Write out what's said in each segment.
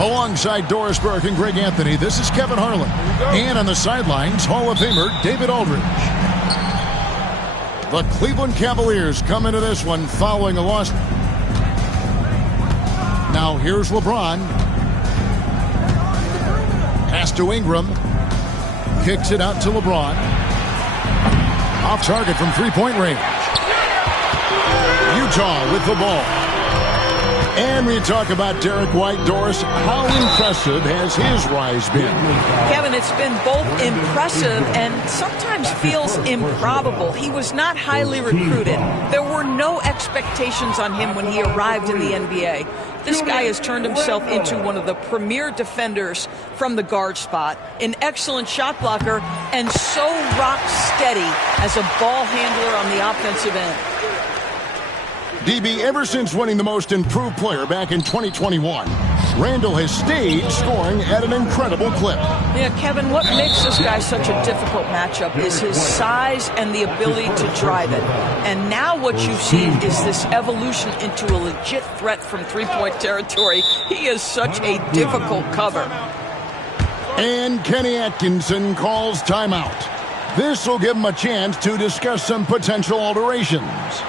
Alongside Doris Burke and Greg Anthony, this is Kevin Harlan. And on the sidelines, Hall of Famer David Aldridge. The Cleveland Cavaliers come into this one following a loss. Now here's LeBron. Pass to Ingram. Kicks it out to LeBron. Off target from three-point range. Utah with the ball. And we talk about Derek White. Doris, how impressive has his rise been? Kevin, it's been both impressive and sometimes feels improbable. He was not highly recruited. There were no expectations on him when he arrived in the NBA. This guy has turned himself into one of the premier defenders from the guard spot, an excellent shot blocker, and so rock steady as a ball handler on the offensive end. DB, ever since winning the Most Improved Player back in 2021, Randall has stayed scoring at an incredible clip. Yeah, Kevin, what makes this guy such a difficult matchup is his size and the ability to drive it. And now what you've seen is this evolution into a legit threat from three-point territory. He is such a difficult cover. And Kenny Atkinson calls timeout. This will give him a chance to discuss some potential alterations.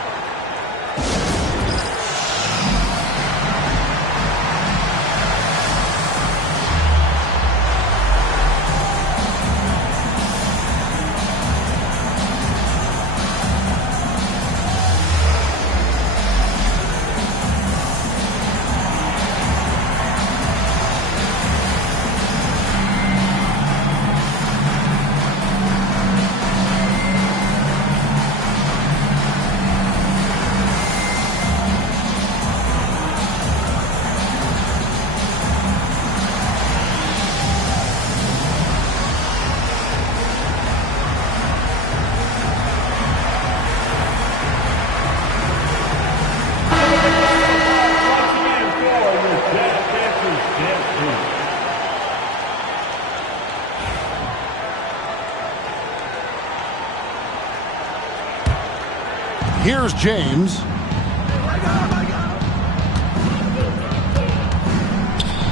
Here's James.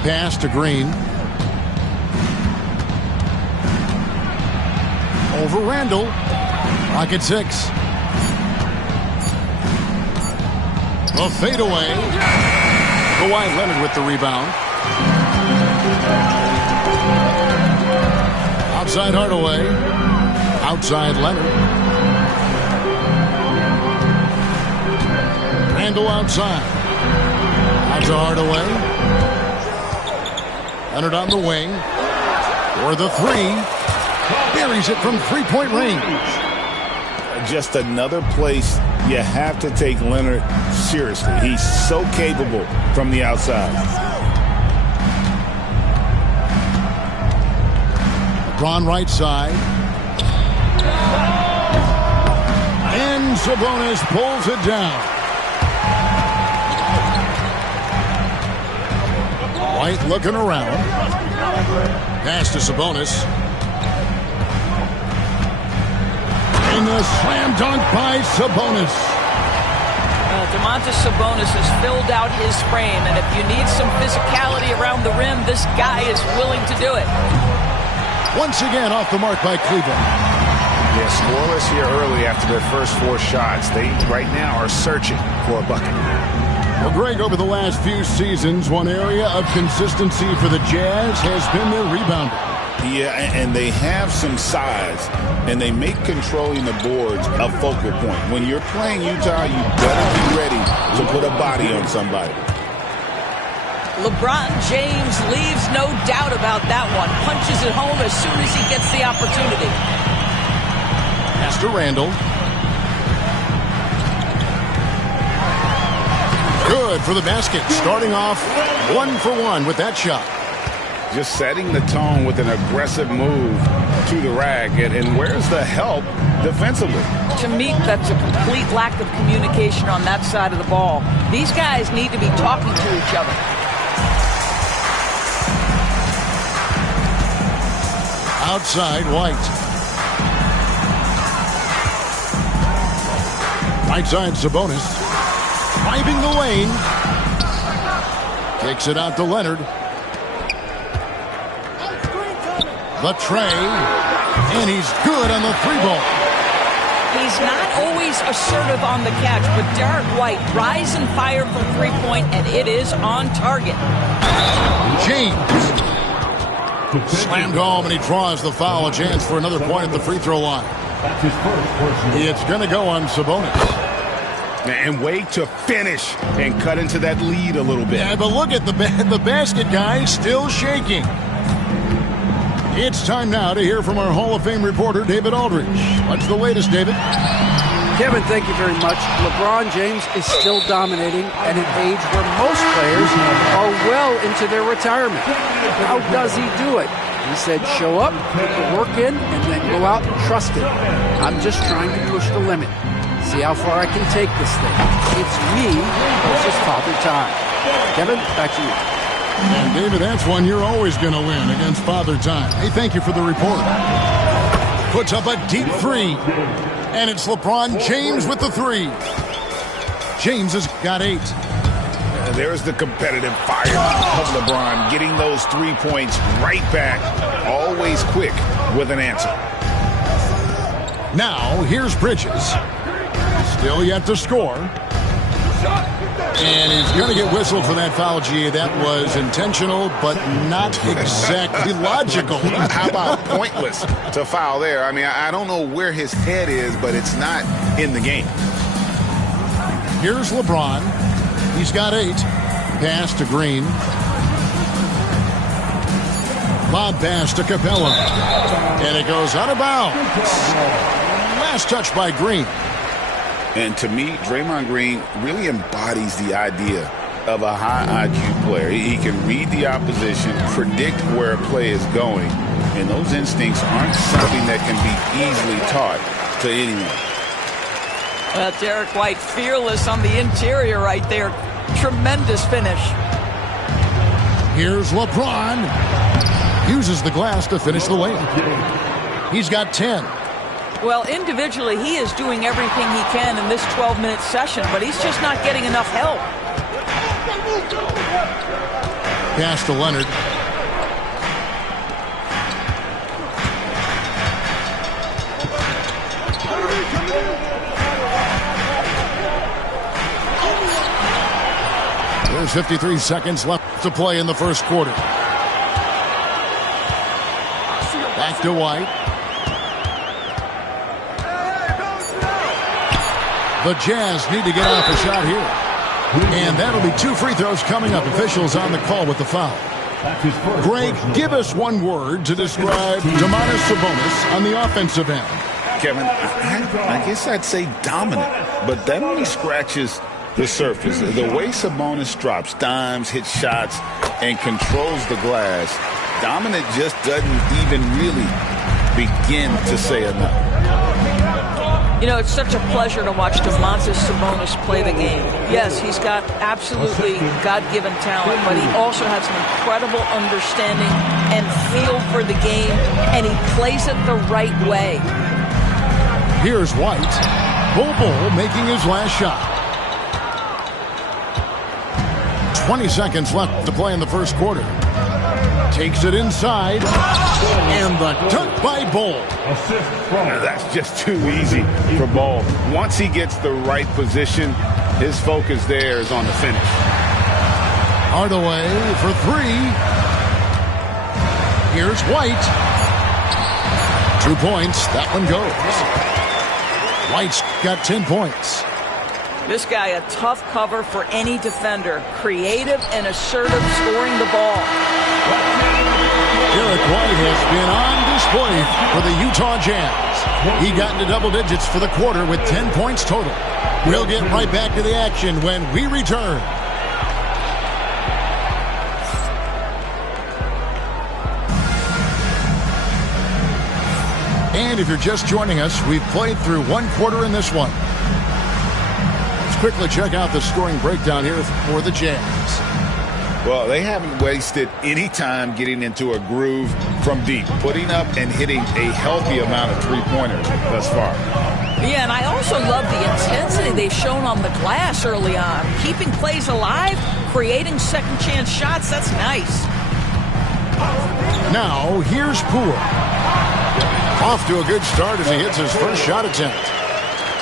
Pass to Green. Over Randall. Rocket 6. A fadeaway. Kawhi Leonard with the rebound. Outside Hardaway. Outside Leonard. Randall outside. Out to Hardaway. Leonard on the wing. For the three. Buries it from three-point range. Just another place you have to take Leonard seriously. He's so capable from the outside. LeBron right side. And Sabonis pulls it down. White looking around. Pass to Sabonis. And the slam dunk by Sabonis. Domantas Sabonis has filled out his frame, and if you need some physicality around the rim, this guy is willing to do it. Once again off the mark by Cleveland. Yeah, scoreless here early after their first 4 shots. They right now are searching for a bucket. Well, Greg, over the last few seasons, one area of consistency for the Jazz has been their rebounding. Yeah, and they have some size, and they make controlling the boards a focal point. When you're playing Utah, you better be ready to put a body on somebody. LeBron James leaves no doubt about that one. Punches it home as soon as he gets the opportunity. Pass to Randall. Good for the basket. Starting off 1 for 1 with that shot. Just setting the tone with an aggressive move to the rack. And where's the help defensively? To me, that's a complete lack of communication on that side of the ball. These guys need to be talking to each other. Outside, White. Right side, Sabonis. Driving the lane. Takes it out to Leonard. The tray. And he's good on the 3-ball. He's not always assertive on the catch, but Derek White rise and fire from 3-point, and it is on target. James. Slammed home, and he draws the foul. A chance for another point at the free throw line. It's going to go on Sabonis. And wait to finish and cut into that lead a little bit. Yeah, but look at the basket guy still shaking. It's time now to hear from our Hall of Fame reporter, David Aldridge. What's the latest, David? Kevin, thank you very much. LeBron James is still dominating at an age where most players are well into their retirement. How does he do it? He said, show up, put the work in, and then go out and trust it. I'm just trying to push the limit. See how far I can take this thing. It's me versus Father Time. Kevin, back to you. And David, that's one you're always going to win against Father Time. Hey, thank you for the report. Puts up a deep 3. And it's LeBron James with the 3. James has got 8. There's the competitive fire of LeBron, getting those 3 points right back, always quick with an answer. Now, here's Bridges. Still yet to score. And he's going to get whistled for that foul, G. That was intentional, but not exactly logical. How about pointless to foul there? I mean, I don't know where his head is, but it's not in the game. Here's LeBron. He's got 8. Pass to Green. Lob pass to Capella. And it goes out of bounds. Last touch by Green. And to me, Draymond Green really embodies the idea of a high IQ player. He can read the opposition, predict where a play is going, and those instincts aren't something that can be easily taught to anyone. Well, Derek White, fearless on the interior right there. Tremendous finish. Here's LeBron. Uses the glass to finish the layup. He's got 10. Well, individually, he is doing everything he can in this 12-minute session, but he's just not getting enough help. Pass to Leonard. There's 53 seconds left to play in the first quarter. Back to White. The Jazz need to get off a shot here. And that'll be 2 free throws coming up. Officials on the call with the foul. Greg, give us one word to describe Domantas Sabonis on the offensive end. Kevin, I guess I'd say dominant, but that only scratches the surface. The way Sabonis drops dimes, hits shots, and controls the glass, dominant just doesn't even really begin to say enough. You know, it's such a pleasure to watch Domantas Sabonis play the game. Yes, he's got absolutely God-given talent, but he also has an incredible understanding and feel for the game, and he plays it the right way. Here's White. Bull making his last shot. 20 seconds left to play in the first quarter. Takes it inside. And the dunk by Bull. That's just too easy for Bull. Once he gets the right position, his focus there is on the finish. Hardaway for 3. Here's White. 2 points. That one goes. White's got 10 points. This guy, a tough cover for any defender. Creative and assertive scoring the ball. Derek White has been on display for the Utah Jazz. He got into double digits for the quarter with 10 points total. We'll get right back to the action when we return. And if you're just joining us, we've played through one quarter in this one. Let's quickly check out the scoring breakdown here for the Jazz. Well, they haven't wasted any time getting into a groove from deep, putting up and hitting a healthy amount of three-pointers thus far. Yeah, and I also love the intensity they've shown on the glass early on. Keeping plays alive, creating second-chance shots, that's nice. Now, here's Poole. Off to a good start as he hits his first shot attempt.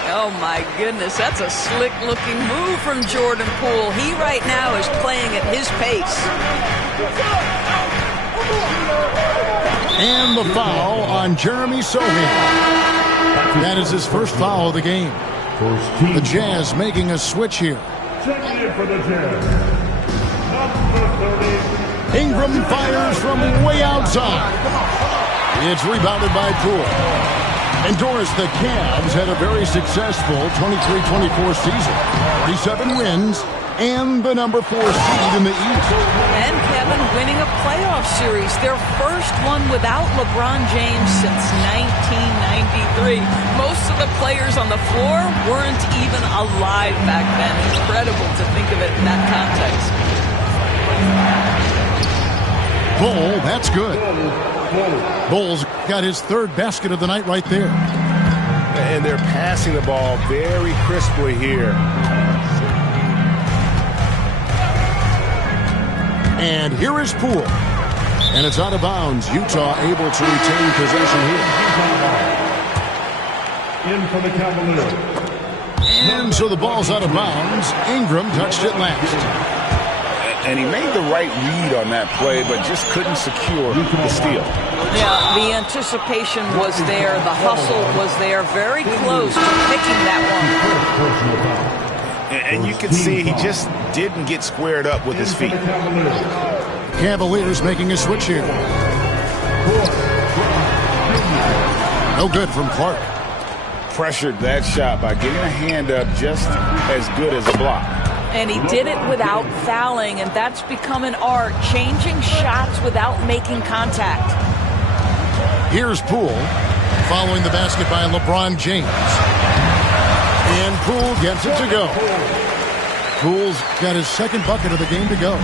Oh, my goodness, that's a slick-looking move from Jordan Poole. He right now is playing at his pace. And the foul on Jeremy Sohan. That is his first foul of the game. The Jazz making a switch here. Ingram fires from way outside. It's rebounded by Poole. And Doris, the Cavs had a very successful 23-24 season. 37 wins and the number 4 seed in the East. And Kevin winning a playoff series, their first one without LeBron James since 1993. Most of the players on the floor weren't even alive back then. Incredible to think of it in that context. Bull, that's good. Bull's got his third basket of the night right there. And they're passing the ball very crisply here. And here is Poole. And it's out of bounds. Utah able to retain possession here. In for the Cavalier. And so the ball's out of bounds. Ingram touched it last. And he made the right read on that play, but just couldn't secure the steal. Yeah, the anticipation was there. The hustle was there. Very close to picking that one. And you can see he just didn't get squared up with his feet. Cavaliers making a switch here. No good from Clark. Pressured that shot by getting a hand up just as good as a block. And he did it without fouling, and that's become an art, changing shots without making contact. Here's Poole, following the basket by LeBron James. And Poole gets it to go. Poole's got his second bucket of the game to go.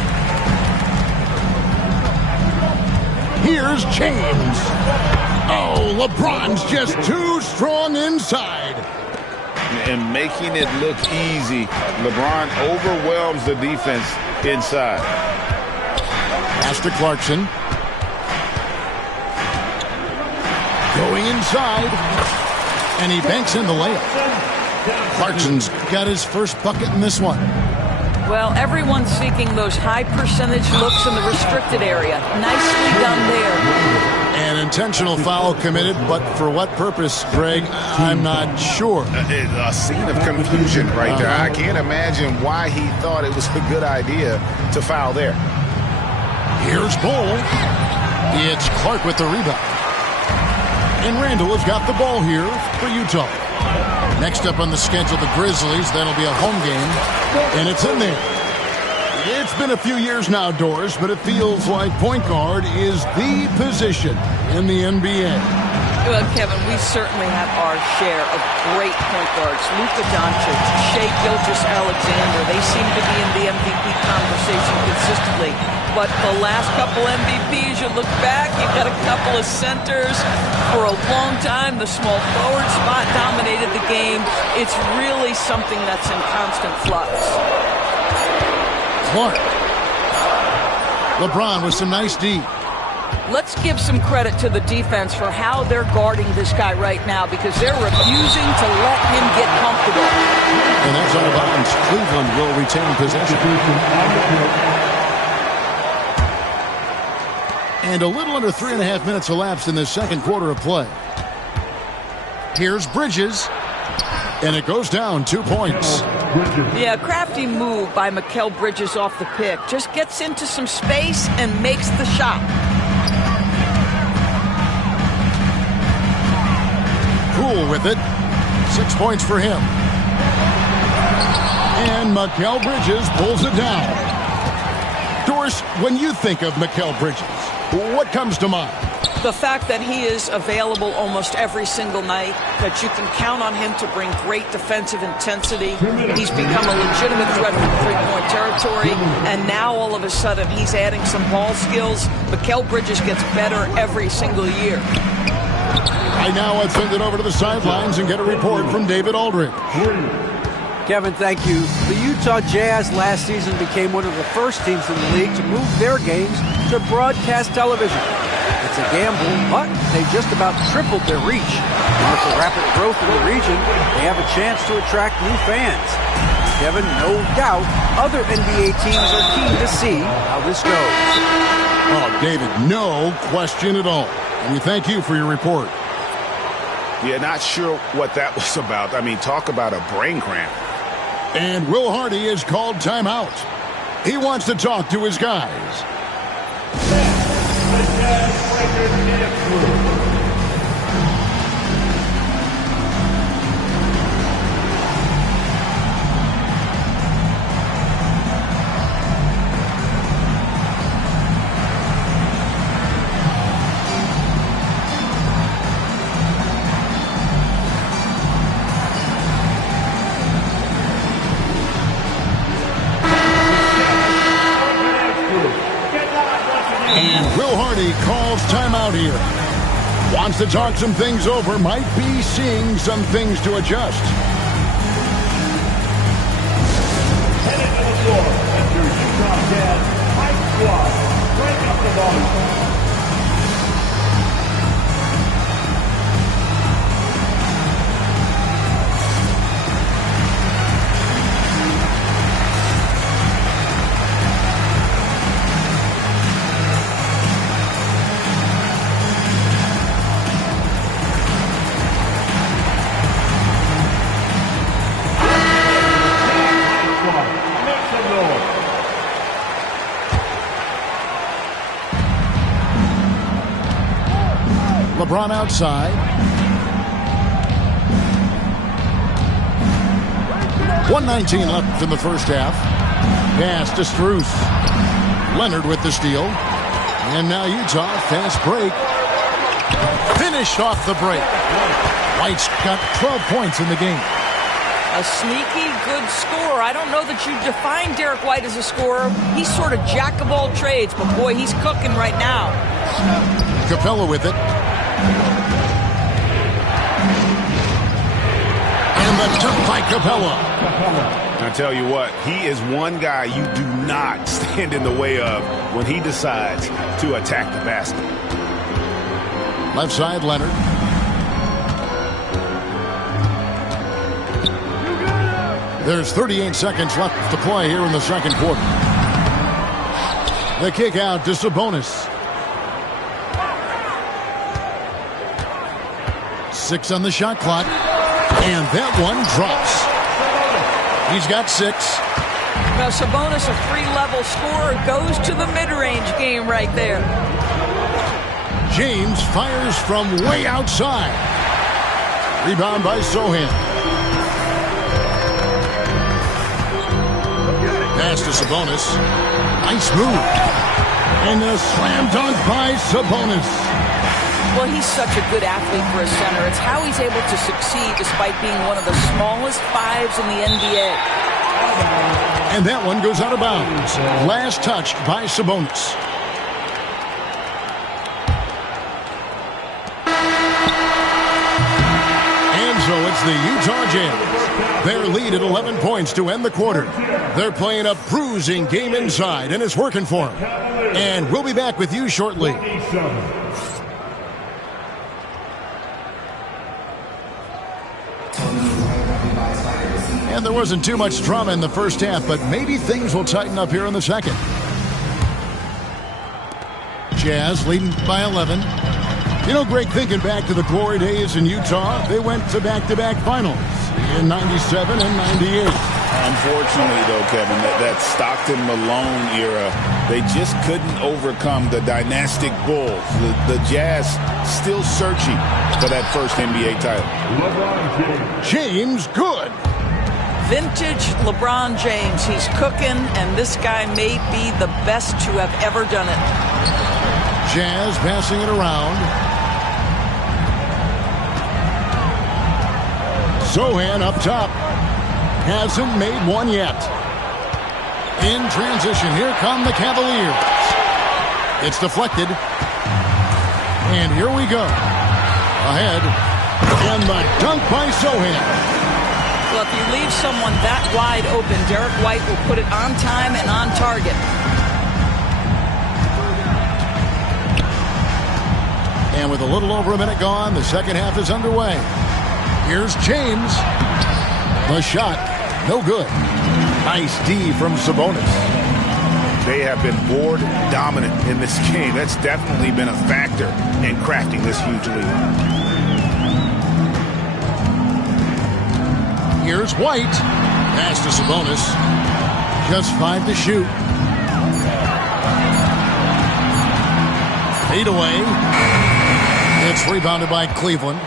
Here's James. Oh, LeBron's just too strong inside. And making it look easy, LeBron overwhelms the defense inside. Pass to Clarkson. Going inside. And he banks in the layup. Clarkson's got his first bucket in this one. Well, everyone's seeking those high percentage looks in the restricted area. Nicely done there. An intentional foul committed, but for what purpose, Greg, I'm not sure. A scene of confusion right there. I can't imagine why he thought it was a good idea to foul there. Here's Bull. It's Clark with the rebound. And Randall has got the ball here for Utah. Next up on the schedule, the Grizzlies. That'll be a home game, and it's in there. It's been a few years now, Doris, but it feels like point guard is the position in the NBA. Well, Kevin, we certainly have our share of great point guards. Luka Doncic, Shai Gilgeous-Alexander, they seem to be in the MVP conversation consistently. But the last couple MVPs, you look back, you've got a couple of centers. For a long time, the small forward spot dominated the game. It's really something that's in constant flux. Clark. LeBron with some nice D. Let's give some credit to the defense for how they're guarding this guy right now, because they're refusing to let him get comfortable. And that's out of bounds. Cleveland will retain possession. And a little under 3.5 minutes elapsed in this second quarter of play. Here's Bridges. And it goes down 2 points. Yeah, crafty move by Mikal Bridges off the pick. Just gets into some space and makes the shot. Poole with it. 6 points for him. And Mikal Bridges pulls it down. Doris, when you think of Mikal Bridges, what comes to mind? The fact that he is available almost every single night, that you can count on him to bring great defensive intensity. He's become a legitimate threat from three-point territory, and now all of a sudden he's adding some ball skills. Mikal Bridges gets better every single year. Right now, let's send it over to the sidelines and get a report from David Aldridge. Kevin, thank you. The Utah Jazz last season became one of the first teams in the league to move their games to broadcast television. It's a gamble, but they just about tripled their reach. And with the rapid growth in the region, they have a chance to attract new fans. Kevin, no doubt, other NBA teams are keen to see how this goes. Oh, David, no question at all. And we thank you for your report. Yeah, not sure what that was about. I mean, talk about a brain cramp. And Will Hardy is called timeout. He wants to talk to his guys. Will Hardy calls timeout here. Wants to talk some things over. Might be seeing some things to adjust. Heading to the floor, enter Utah Jazz high squad. Break up the ball. LeBron outside. 1:19 left in the first half. Pass to Strus. Leonard with the steal. And now Utah, fast break. Finished off the break. White's got 12 points in the game. A sneaky good scorer. I don't know that you define Derek White as a scorer. He's sort of jack of all trades, but boy, he's cooking right now. Capella with it. And the dunk by Capella. I tell you what, he is one guy you do not stand in the way of when he decides to attack the basket. Left side, Leonard. There's 38 seconds left to play here in the second quarter. The kick out to Sabonis. 6 on the shot clock. And that one drops. He's got 6. Now Sabonis, a free-level scorer, goes to the mid-range game right there. James fires from way outside. Rebound by Sohan. Pass to Sabonis. Nice move. And a slam dunk by Sabonis. Well, he's such a good athlete for a center. It's how he's able to succeed despite being one of the smallest fives in the NBA. And that one goes out of bounds. Last touched by Sabonis. And so it's the Utah Jazz. Their lead at 11 points to end the quarter. They're playing a bruising game inside, and it's working for them. And we'll be back with you shortly. And there wasn't too much drama in the first half, but maybe things will tighten up here in the second. Jazz leading by 11. You know, Greg, thinking back to the glory days in Utah, they went to back-to-back finals in 97 and 98. Unfortunately, though, Kevin, that Stockton-Malone era, they just couldn't overcome the dynastic Bulls. The Jazz still searching for that first NBA title. James, good. Vintage LeBron James. He's cooking, and this guy may be the best to have ever done it. Jazz passing it around. Sohan up top. Hasn't made one yet. In transition, here come the Cavaliers. It's deflected. And here we go. Ahead. And the dunk by Sohan. Well, if you leave someone that wide open, Derek White will put it on time and on target. And with a little over a minute gone, the second half is underway. Here's James. The shot, no good. Nice D from Sabonis. They have been board dominant in this game. That's definitely been a factor in crafting this huge lead. Here's White. Pass to Sabonis. Just 5 to shoot. Fade away. It's rebounded by Cleveland.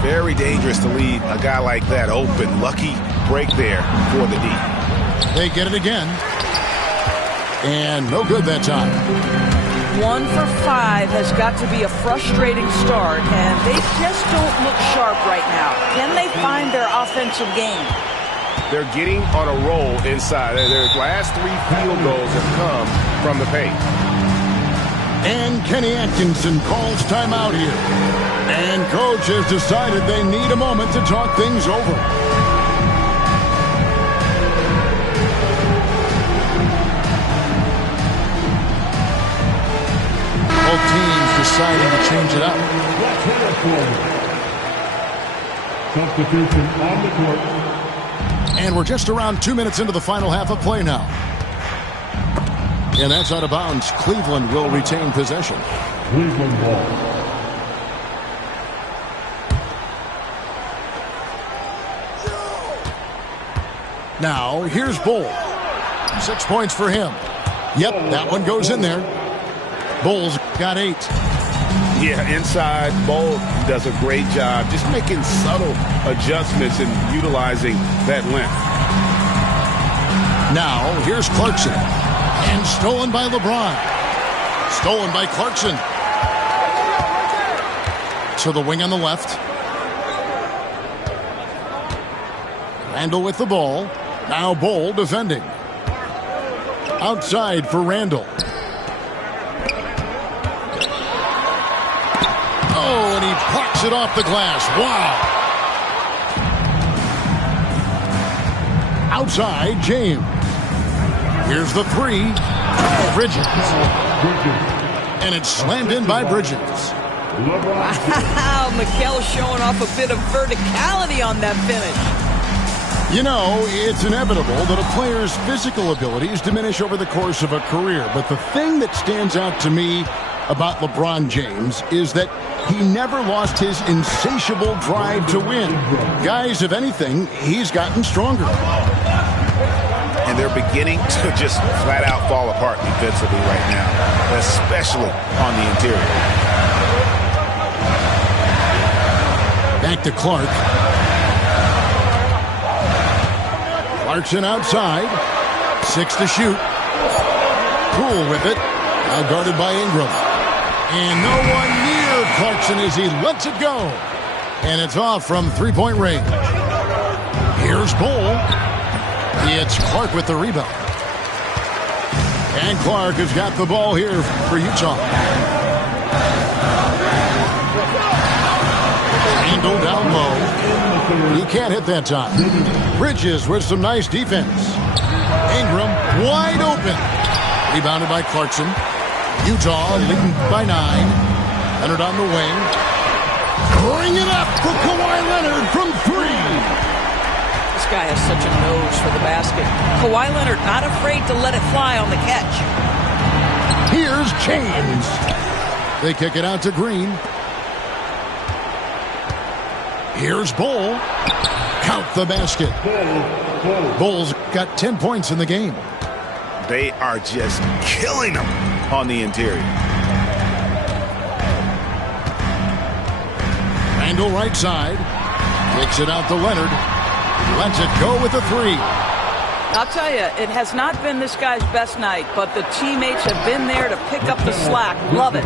Very dangerous to leave a guy like that open. Lucky break there for the D. They get it again. And no good that time. 1 for 5 has got to be a frustrating start, and they just don't look sharp right now. Can they find their offensive game? They're getting on a roll inside. Their last 3 field goals have come from the paint. And Kenny Atkinson calls timeout here. And coach has decided they need a moment to talk things over. Both teams deciding to change it up. Substitution on the court. And we're just around 2 minutes into the final half of play now. And that's out of bounds. Cleveland will retain possession. Cleveland ball. Now, here's Bull. 6 points for him. Yep, that one goes in there. Bull's got 8. Yeah, inside, Bull does a great job just making subtle adjustments and utilizing that length. Now, here's Clarkson. And stolen by LeBron. Stolen by Clarkson. To the wing on the left. Randall with the ball. Now Bull defending. Outside for Randall. Oh, and he plucks it off the glass. Wow. Outside, James. Here's the 3. Bridges. And it's slammed in by Bridges. Wow, Mikel showing off a bit of verticality on that finish. You know, it's inevitable that a player's physical abilities diminish over the course of a career. But the thing that stands out to me about LeBron James is that he never lost his insatiable drive to win. Guys, if anything, he's gotten stronger. And they're beginning to just flat out fall apart defensively right now, especially on the interior. Back to Clark. Clarkson outside. 6 to shoot. Poole with it. Now guarded by Ingram. And no one near Clarkson as he lets it go. And it's off from 3-point range. Here's Bull. It's Clark with the rebound. And Clark has got the ball here for Utah. Randall down low. He can't hit that time. Bridges with some nice defense. Ingram wide open. Rebounded by Clarkson. Utah leading by 9. Leonard on the wing. Bring it up for Kawhi Leonard from 3. This guy has such a nose for the basket. Kawhi Leonard not afraid to let it fly on the catch. Here's James. They kick it out to Green. Here's Bull. Count the basket. Bull's got 10 points in the game. They are just killing them on the interior. Randall right side. Kicks it out to Leonard. Lets it go with a 3. I'll tell you, it has not been this guy's best night, but the teammates have been there to pick up the slack. Love it.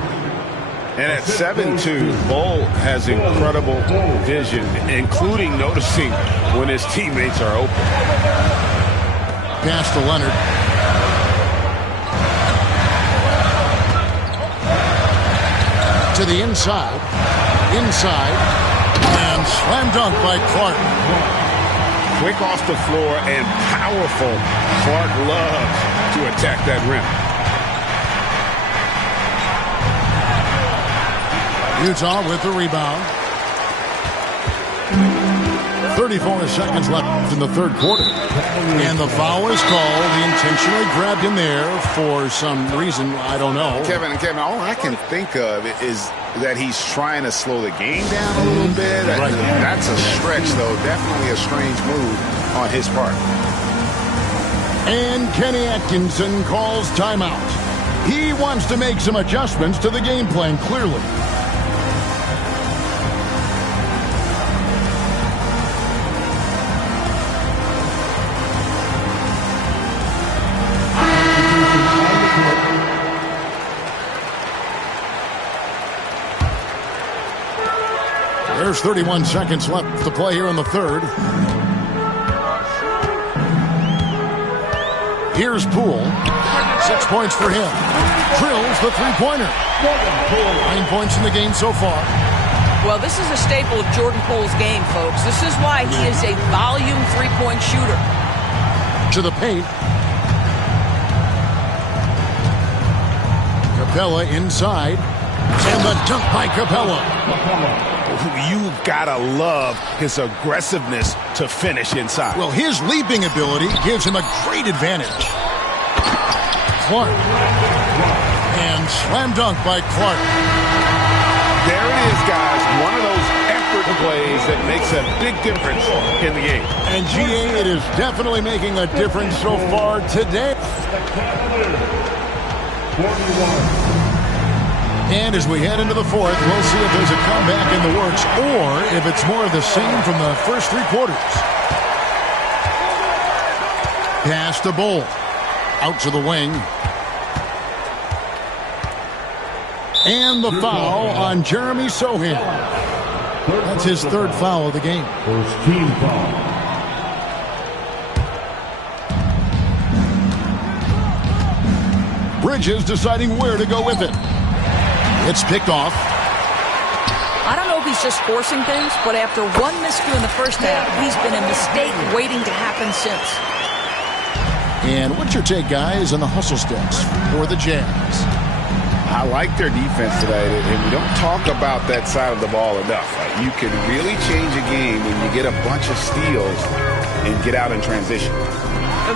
And at 7'2", Bull has incredible vision, including noticing when his teammates are open. Pass to Leonard. To the inside. And slam dunk by Clark. Quick off the floor and powerful. Clark loves to attack that rim. Utah with the rebound. 34 seconds left in the third quarter. And the foul is called. He intentionally grabbed him there for some reason. I don't know. Kevin, all I can think of is that he's trying to slow the game down a little bit. Right. That's a stretch, though. Definitely a strange move on his part. And Kenny Atkinson calls timeout. He wants to make some adjustments to the game plan, clearly. There's 31 seconds left to play here in the third. Here's Poole. 6 points for him. Drills the three-pointer. 9 points in the game so far. Well, this is a staple of Jordan Poole's game, folks. This is why he is a volume three-point shooter. To the paint. Capella inside. And the dunk by Capella. You gotta love his aggressiveness to finish inside. Well, his leaping ability gives him a great advantage. Clark. And slam dunk by Clark. There it is, guys. One of those effort plays that makes a big difference in the game. And GA, it is definitely making a difference so far today. And as we head into the fourth, we'll see if there's a comeback in the works or if it's more of the same from the first three quarters. Pass to Bull. Out to the wing. And the foul on Jeremy Sohan. That's his third foul of the game. First team foul. Bridges deciding where to go with it. It's picked off. I don't know if he's just forcing things, but after one miscue in the first half, he's been a mistake waiting to happen since. And what's your take, guys, on the hustle steps for the Jazz? I like their defense today, and we don't talk about that side of the ball enough. You can really change a game when you get a bunch of steals and get out in transition.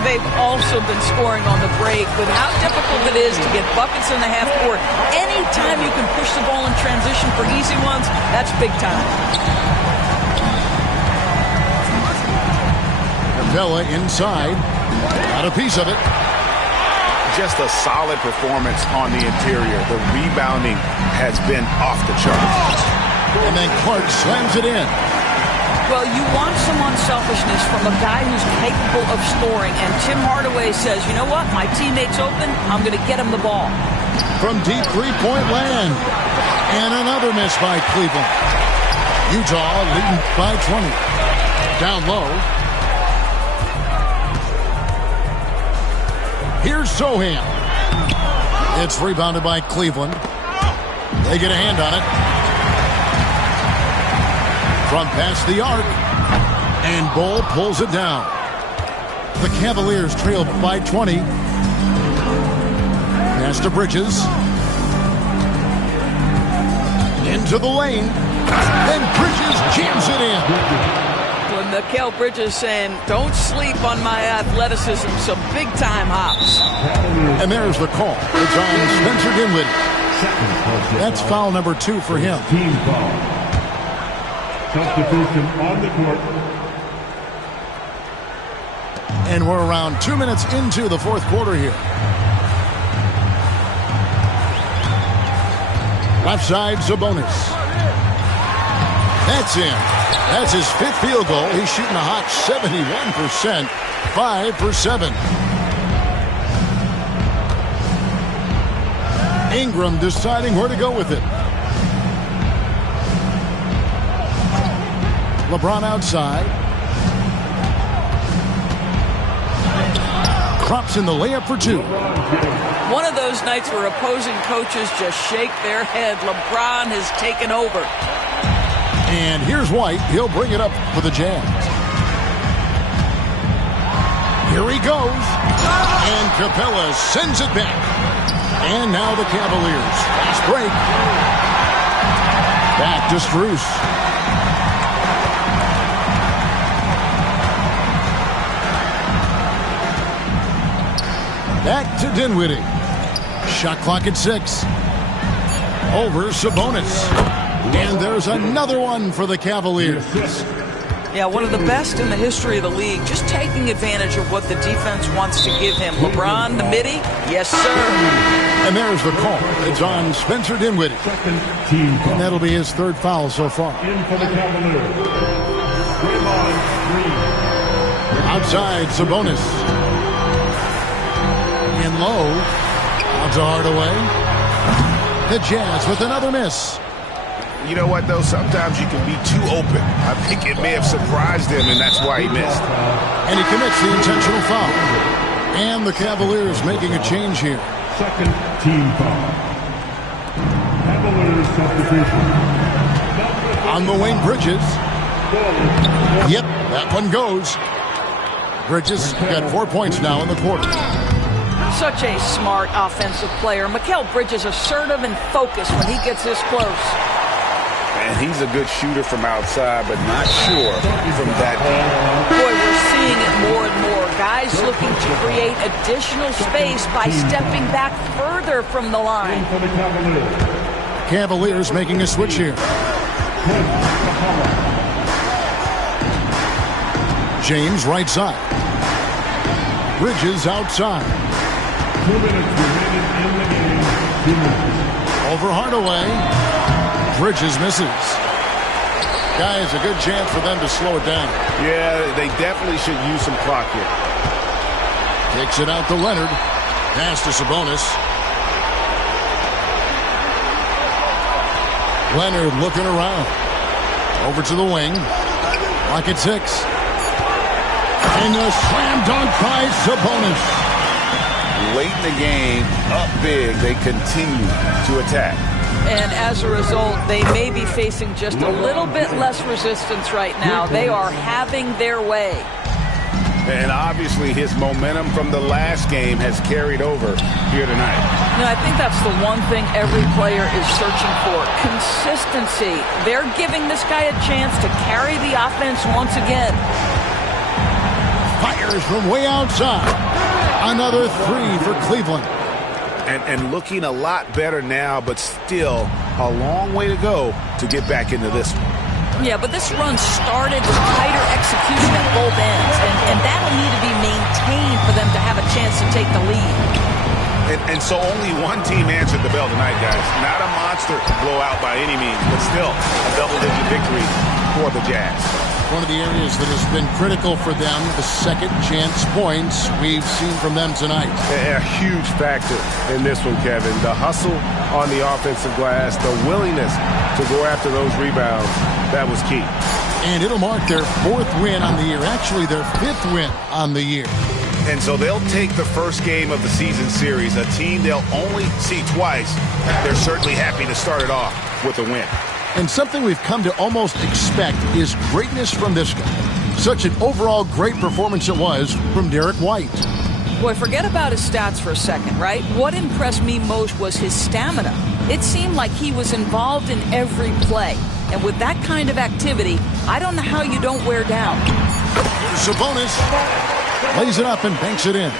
They've also been scoring on the break with how difficult it is to get buckets in the half court. Anytime you can push the ball in transition for easy ones, that's big time. Capella inside. Got a piece of it. Just a solid performance on the interior. The rebounding has been off the charts. And then Clark slams it in. Well, you want some unselfishness from a guy who's capable of scoring. And Tim Hardaway says, you know what? My teammate's open. I'm going to get him the ball. From deep three-point land. And another miss by Cleveland. Utah leading by 20. Down low. Here's Sohan. It's rebounded by Cleveland. They get a hand on it. From past the arc. And Bull pulls it down. The Cavaliers trail by 20. Pass to Bridges. Into the lane. Then Bridges jams it in. When Mikal Bridges saying, don't sleep on my athleticism, some big-time hops. And there's the call. It's on Spencer Dinwiddie. That's foul number 2 for him. Team foul. Substitution on the court. And we're around 2 minutes into the fourth quarter here. Left side, Sabonis. That's in. That's his 5th field goal. He's shooting a hot 71%. 5 for 7. Ingram deciding where to go with it. LeBron outside. Drops in the layup for 2. One of those nights where opposing coaches just shake their head. LeBron has taken over. And here's White. He'll bring it up for the Jazz. Here he goes. And Capella sends it back. And now the Cavaliers. Fast break. Back to Strus. Back to Dinwiddie. Shot clock at 6. Over Sabonis. And there's another one for the Cavaliers. Yeah, one of the best in the history of the league, just taking advantage of what the defense wants to give him. LeBron, the midi, yes, sir. And there's the call. It's on Spencer Dinwiddie. And that'll be his 3rd foul so far. In for the Cavaliers, Draymond Green. Outside, Sabonis. In low. Odds are Hardaway. The Jazz with another miss. You know what, though? Sometimes you can be too open. I think it may have surprised him, and that's why he missed. And he commits the intentional foul. And the Cavaliers making a change here. 2nd team foul. Cavaliers substitution. On the wing, Bridges. Yep, that one goes. Bridges got 4 points now in the quarter. Such a smart offensive player. Mikal Bridges assertive and focused when he gets this close. And he's a good shooter from outside, but not sure from that deep. Boy, we're seeing it more and more. Guys looking to create additional space by stepping back further from the line. For the Cavaliers. Cavaliers making a switch here. James right side. Bridges outside. 2 minutes remaining in the game. 2 minutes. Over Hardaway. Bridges misses. Guys, a good chance for them to slow it down. Yeah, they definitely should use some clock here. Takes it out to Leonard. Pass to Sabonis. Leonard looking around. Over to the wing. Clock at 6. And a slam dunk by Sabonis. Late in the game, up big, they continue to attack. And as a result, they may be facing just a little bit less resistance right now. They are having their way. And obviously his momentum from the last game has carried over here tonight. You know, I think that's the one thing every player is searching for. Consistency. They're giving this guy a chance to carry the offense once again. Fires from way outside. Another 3 for Cleveland. And looking a lot better now, but still a long way to go to get back into this one. Yeah, but this run started with tighter execution at both ends, and that'll need to be maintained for them to have a chance to take the lead. And so only one team answered the bell tonight, guys. Not a monster blowout by any means, but still a double-digit victory for the Jazz. One of the areas that has been critical for them, the second chance points we've seen from them tonight. A huge factor in this one, Kevin. The hustle on the offensive glass, the willingness to go after those rebounds, that was key. And it'll mark their 4th win on the year, actually their 5th win on the year. And so they'll take the first game of the season series, a team they'll only see twice. They're certainly happy to start it off with a win. And something we've come to almost expect is greatness from this guy. Such an overall great performance it was from Derek White. Boy, forget about his stats for a second, right? What impressed me most was his stamina. It seemed like he was involved in every play. And with that kind of activity, I don't know how you don't wear down. Sabonis lays it up and banks it in.